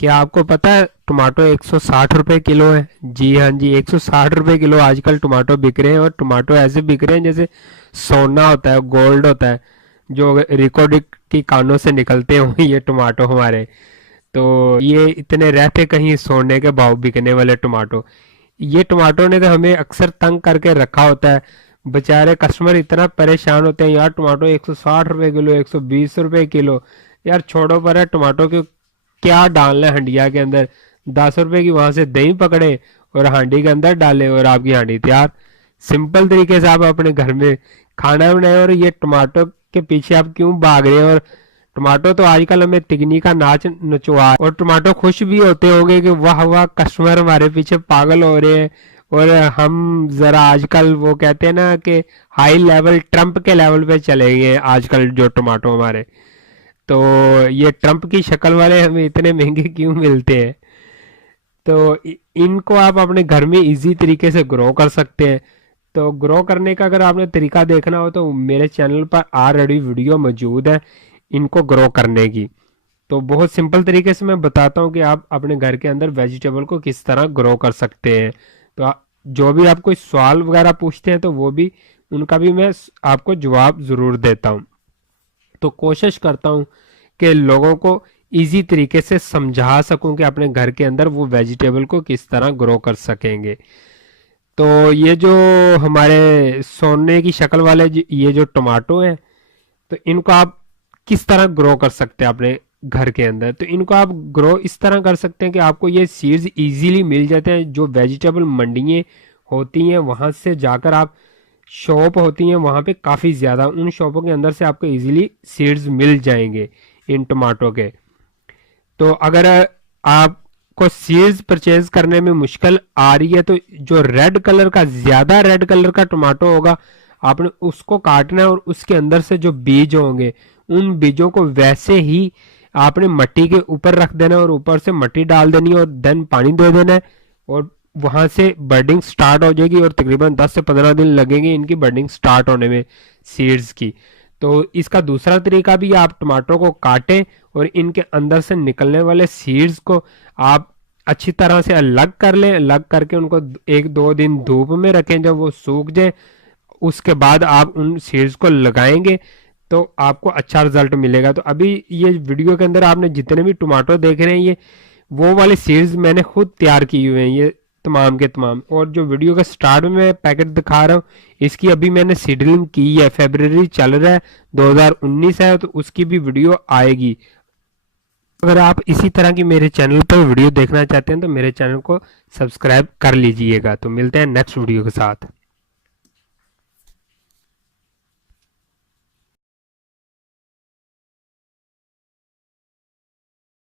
क्या आपको पता है टमाटो 160 रुपए किलो है? जी हाँ जी, 160 रुपए किलो आजकल टमाटो बिक रहे हैं। और टमाटो ऐसे बिक रहे हैं जैसे सोना होता है, गोल्ड होता है, जो रिकॉर्ड की कानों से निकलते हों ये टमाटो हमारे। तो ये इतने रहते कहीं सोने के भाव बिकने वाले टमाटो। ये टमाटो ने तो हमें अक्सर तंग करके रखा होता है। बेचारे कस्टमर इतना परेशान होते हैं, यार टमाटो 160 रुपए किलो, 120 रुपए किलो। यार छोड़ो, पर है टमाटो के क्या डालना है हंडिया के अंदर। 10 रुपए की वहां से दही पकड़े और हांडी के अंदर डाले और आपकी हांडी तैयार। सिंपल तरीके से आप अपने घर में खाना बनाए। और ये टमाटो के पीछे आप क्यों भाग रहे हैं? और टमाटो तो आजकल हमें तिगनी का नाच नचवा। और टमाटो खुश भी होते होंगे कि वाह वाह, कस्टमर हमारे पीछे पागल हो रहे हैं। और हम जरा आजकल वो कहते हैं ना कि हाई लेवल, ट्रम्प के लेवल पे चले गए हैं आजकल जो टमाटो हमारे। तो ये ट्रम्प की शक्ल वाले हमें इतने महंगे क्यों मिलते हैं? तो इनको आप अपने घर में इजी तरीके से ग्रो कर सकते हैं। तो ग्रो करने का अगर आपने तरीका देखना हो तो मेरे चैनल पर ऑलरेडी वीडियो मौजूद है इनको ग्रो करने की। तो बहुत सिंपल तरीके से मैं बताता हूँ कि आप अपने घर के अंदर वेजिटेबल को किस तरह ग्रो कर सकते हैं। तो जो भी आप कोई सवाल वगैरह पूछते हैं तो वो भी, उनका भी मैं आपको जवाब ज़रूर देता हूँ। तो कोशिश करता हूँ कि लोगों को इजी तरीके से समझा सकूं कि अपने घर के अंदर वो वेजिटेबल को किस तरह ग्रो कर सकेंगे। तो ये जो हमारे सोने की शक्ल वाले ये जो टमाटो हैं, तो इनको आप किस तरह ग्रो कर सकते हैं अपने घर के अंदर? तो इनको आप ग्रो इस तरह कर सकते हैं कि आपको ये सीड्स इजीली मिल जाते हैं। जो वेजिटेबल मंडियाँ होती हैं वहां से जाकर आप, शॉप होती हैं वहां पे काफ़ी ज़्यादा, उन शॉपों के अंदर से आपको इजीली सीड्स मिल जाएंगे इन टमाटो के। तो अगर आपको सीड्स परचेज करने में मुश्किल आ रही है तो जो रेड कलर का, ज़्यादा रेड कलर का टमाटो होगा, आपने उसको काटना है और उसके अंदर से जो बीज होंगे उन बीजों को वैसे ही आपने मिट्टी के ऊपर रख देना है और ऊपर से मिट्टी डाल देनी है और देन पानी दे देना है। और वहां से बर्डिंग स्टार्ट हो जाएगी और तकरीबन 10 से 15 दिन लगेंगे इनकी बर्डिंग स्टार्ट होने में, सीड्स की। तो इसका दूसरा तरीका भी, आप टमाटो को काटें और इनके अंदर से निकलने वाले सीड्स को आप अच्छी तरह से अलग कर लें। अलग करके उनको 1-2 दिन धूप में रखें, जब वो सूख जाए उसके बाद आप उन सीड्स को लगाएंगे तो आपको अच्छा रिजल्ट मिलेगा। तो अभी ये वीडियो के अंदर आपने जितने भी टमाटो देख रहे हैं, ये वो वाले सीड्स मैंने खुद तैयार किए हुए हैं, ये तमाम के तमाम। और जो वीडियो का स्टार्ट में मैं पैकेट दिखा रहा हूँ, इसकी अभी मैंने सीडलिंग की है, फरवरी चल रहा है, 2019 है, तो उसकी भी वीडियो आएगी। अगर आप इसी तरह की मेरे चैनल पर वीडियो देखना चाहते हैं तो मेरे चैनल को सब्सक्राइब कर लीजिएगा। तो मिलते हैं नेक्स्ट वीडियो के साथ।